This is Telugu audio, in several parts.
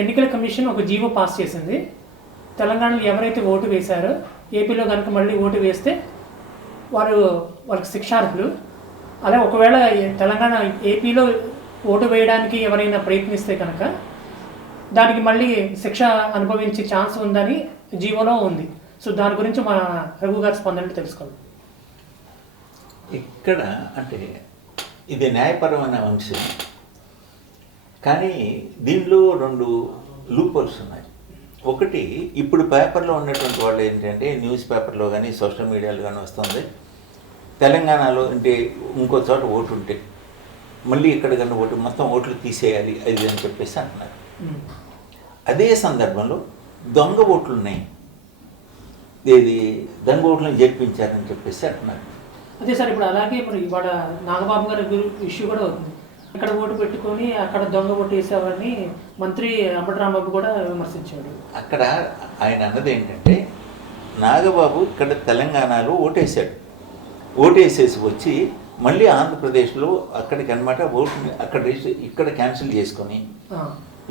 ఎన్నికల కమిషన్ ఒక జీవో పాస్ చేసింది. తెలంగాణలో ఎవరైతే ఓటు వేశారో ఏపీలో కనుక మళ్ళీ ఓటు వేస్తే వాళ్ళకి శిక్షార్హులు. అలా ఒకవేళ తెలంగాణ ఏపీలో ఓటు వేయడానికి ఎవరైనా ప్రయత్నిస్తే కనుక దానికి మళ్ళీ శిక్ష అనుభవించే ఛాన్స్ ఉందని జీవోలో ఉంది. సో దాని గురించి మన రఘు గారి స్పందన తెలుసుకోవాలి. ఇక్కడ అంటే ఇది న్యాయపరమైన అంశం, కానీ దీనిలో 2 లూప్హోల్స్ ఉన్నాయి. ఒకటి, ఇప్పుడు పేపర్లో ఉన్నటువంటి వాళ్ళు ఏంటంటే న్యూస్ పేపర్లో కానీ సోషల్ మీడియాలో కానీ వస్తుంది, తెలంగాణలో అంటే ఇంకో చోట ఓటు ఉంటే మళ్ళీ ఇక్కడ కన్నా ఓటు మొత్తం ఓట్లు తీసేయాలి అది అని చెప్పేసి అంటున్నారు. అదే సందర్భంలో దొంగ ఓట్లు ఉన్నాయి, ఇది దొంగ ఓట్లను జరిపించారని చెప్పేసి అంటున్నారు. అదే సార్, ఇప్పుడు అలాగే ఇప్పుడు ఇవాళ నాగబాబు గారి ఇష్యూ కూడా అవుతుంది. ఇక్కడ ఓటు పెట్టుకొని అక్కడ దొంగ ఓటు వేసేవాడిని మంత్రి అంబటి రాంబాబు కూడా విమర్శించాడు. అక్కడ ఆయన అన్నది ఏంటంటే, నాగబాబు ఇక్కడ తెలంగాణలో ఓటేసేసి వచ్చి మళ్ళీ ఆంధ్రప్రదేశ్లో అక్కడికి అనమాట ఓటుని అక్కడ ఇక్కడ క్యాన్సిల్ చేసుకొని,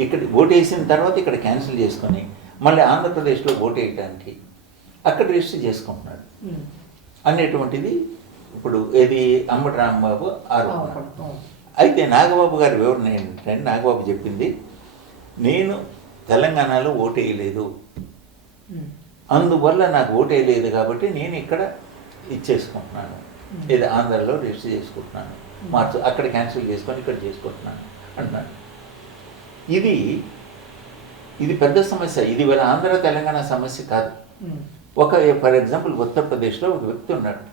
ఇక్కడ ఓటేసిన తర్వాత ఇక్కడ క్యాన్సిల్ చేసుకొని మళ్ళీ ఆంధ్రప్రదేశ్లో ఓటు వేయడానికి అక్కడ రిజిస్టర్ చేసుకుంటున్నాడు అనేటువంటిది ఇప్పుడు ఏది అంబటి రాంబాబు ఆరోపణ. అయితే నాగబాబు గారి వివరణ ఏంటంటే, నాగబాబు చెప్పింది, నేను తెలంగాణలో ఓటు వేయలేదు, అందువల్ల నాకు ఓటు వేయలేదు కాబట్టి నేను ఇక్కడ ఇచ్చేసుకుంటున్నాను, ఇది ఆంధ్రలో రిజిస్టర్ చేసుకుంటున్నాను, అక్కడ క్యాన్సిల్ చేసుకొని ఇక్కడ చేసుకుంటున్నాను అంటున్నాను. ఇది పెద్ద సమస్య. ఇది వీళ్ళ ఆంధ్ర తెలంగాణ సమస్య కాదు. ఫర్ ఎగ్జాంపుల్ ఉత్తరప్రదేశ్లో ఒక వ్యక్తి ఉన్నాడు,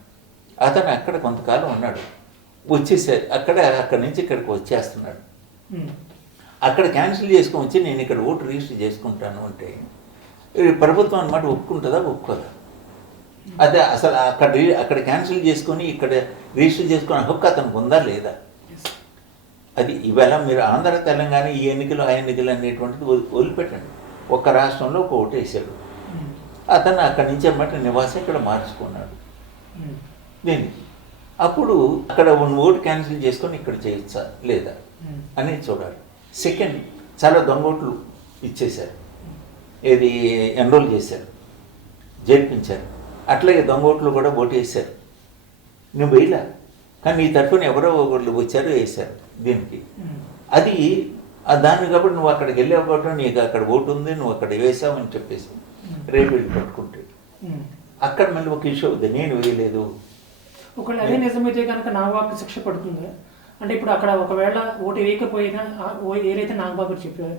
అతను అక్కడ కొంతకాలం ఉన్నాడు, వచ్చేసారు అక్కడి నుంచి ఇక్కడికి వచ్చేస్తున్నాడు, అక్కడ క్యాన్సిల్ చేసుకొని వచ్చి నేను ఇక్కడ ఓటు రిజిస్టర్ చేసుకుంటాను అంటే ప్రభుత్వం అన్నమాట ఒప్పుకుంటుందా ఒప్పుకోదా? అదే అసలు అక్కడ క్యాన్సిల్ చేసుకొని ఇక్కడ రిజిస్టర్ చేసుకునే హక్కు అతనికి ఉందా లేదా? అది ఇవాళ మీరు ఆంధ్ర తెలంగాణ ఈ ఎన్నికలు ఆ ఎన్నికలు అనేటువంటిది వదిలిపెట్టండి. ఒక రాష్ట్రంలో ఒక ఓటు వేసాడు, అతను అక్కడి నుంచి అన్నమాట నివాసం ఇక్కడ మార్చుకున్నాడు. దీనికి అప్పుడు అక్కడ ఓటు క్యాన్సిల్ చేసుకొని ఇక్కడ చేయొచ్చా లేదా అనేది చూడాలి. సెకండ్, చాలా దొంగ ఓట్లు ఇచ్చేశారు, ఏది ఎన్రోల్ చేశారు, చేర్పించారు. అట్లాగే దొంగ ఓట్లు కూడా ఓటు వేశారు, నువ్వు వేయలే కానీ నీ తరఫున ఎవరో ఒకళ్ళు వచ్చారు వేశారు దీనికి. అది దాన్ని కాబట్టి నువ్వు అక్కడికి వెళ్ళావు కాబట్టి నీకు అక్కడ ఓటు ఉంది, నువ్వు అక్కడ వేసావు అని చెప్పేసి రేపు వెళ్ళి పట్టుకుంటే అక్కడ మళ్ళీ ఒక ఇష్యూ అవుతుంది, నేను వేయలేదు. ఒకవేళ అదే నిజమైతే కనుక నాగబాబుకి శిక్ష పడుతుంది. అంటే ఇప్పుడు అక్కడ ఒకవేళ ఓటు వేయకపోయినా ఏదైతే నాగబాబు చెప్పారు,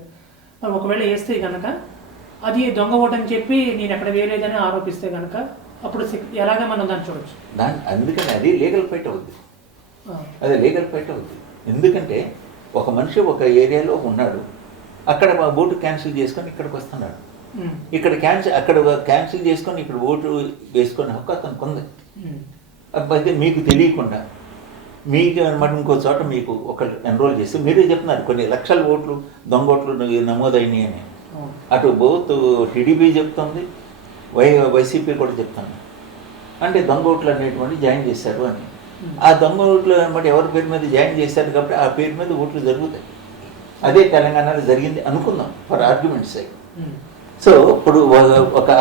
ఒకవేళ వేస్తే కనుక అది దొంగ ఓటు అని చెప్పి నేను ఎక్కడ వేయలేదని ఆరోపిస్తే కనుక అప్పుడు ఎలాగా మనం దాన్ని చూడవచ్చు. అందుకని అది లీగల్ ఫైట్ అవుద్ది, అది లీగల్ ఫైట్ అవుద్ది. ఎందుకంటే ఒక మనిషి ఒక ఏరియాలో ఉన్నాడు, అక్కడ ఓటు క్యాన్సిల్ చేసుకొని ఇక్కడికి వస్తున్నాడు, ఇక్కడ క్యాన్సిల్ చేసుకొని ఇక్కడ ఓటు వేసుకునే హక్కు అతనికి ఉంది. అయితే మీకు తెలియకుండా మీకు అనమాట ఇంకో చోట మీకు ఒక ఎన్రోల్ చేసి మీరే చెప్తున్నారు కొన్ని లక్షల ఓట్లు దొంగ ఓట్లు నమోదైనాయి అని. అటు బోత్ టీడీపీ చెప్తుంది, వైసీపీ కూడా చెప్తుంది. అంటే దొంగ ఓట్లు అనేటువంటి జాయిన్ చేశారు అని. ఆ దొంగ ఓట్లు అనమాట ఎవరి పేరు మీద జాయిన్ చేశారు కాబట్టి ఆ పేరు మీద ఓట్లు జరుగుతాయి. అదే తెలంగాణలో జరిగింది అనుకుందాం ఫర్ ఆర్గ్యుమెంట్స్ సైడ్. సో ఇప్పుడు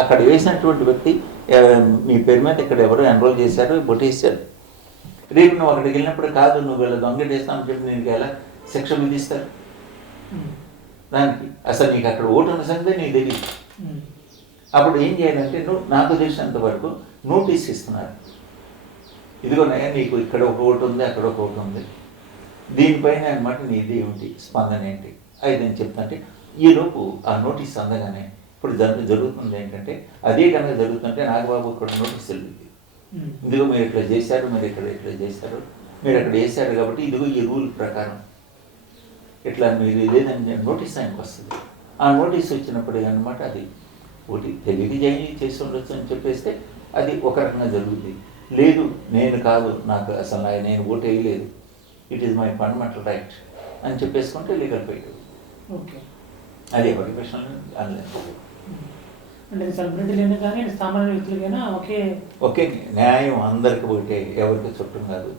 అక్కడ వేసినటువంటి వ్యక్తి మీ పేరు మీద ఇక్కడ ఎవరు ఎన్రోల్ చేశారు, బొట్టేశారు. రేపు నువ్వు అక్కడికి వెళ్ళినప్పుడు కాదు నువ్వు వీళ్ళ దొంగలు వేస్తామని చెప్పి నేను ఎలా శిక్ష విధిస్తారు దానికి? అసలు నీకు అక్కడ ఓటు ఉన్న సంగతి నీకు తెలియదు. అప్పుడు ఏం చేయాలంటే నాకు తెలిసినంత వరకు నోటీస్ ఇస్తున్నారు, ఇదిగోనయ్యా నీకు ఇక్కడ ఒక ఓటు ఉంది అక్కడ ఒక ఓటు ఉంది, దీనిపైన అనమాట నీది ఏమిటి స్పందన ఏంటి అయితే నేను చెప్తాంటే ఈలోపు ఆ నోటీస్ అందగానే ఇప్పుడు జరుగుతుంది ఏంటంటే అదే కనుక జరుగుతుంటే నాగబాబు ఇక్కడ నోటీస్ వెళ్ళింది, ఇదిగో మీరు ఇట్లా చేశారు, మీరు ఇక్కడ ఇట్లా చేశారు, మీరు అక్కడ వేశారు కాబట్టి ఇదిగో ఈ రూల్ ప్రకారం ఇట్లా మీరు ఇదేదని నోటీస్ ఆయనకు వస్తుంది. ఆ నోటీస్ వచ్చినప్పుడు అనమాట అది ఒకటి తెలియక చేసి ఉండొచ్చు అని చెప్పేస్తే అది ఒక రకంగా జరుగుతుంది. లేదు నేను కాదు, నాకు అసలు నేను ఓటు వేయలేదు, it is my fundamental right అని చెప్పేసుకుంటే లీగల్ ఫైట్. ఓకే, అది ఎవరి ప్రశ్నలు అనలేదు. అంటే సెలబ్రిటీలైనా కానీ సామాన్య వ్యక్తులకైనా ఓకే న్యాయం అందరికి ఒకటే, ఎవరికి చుట్టం కాదు.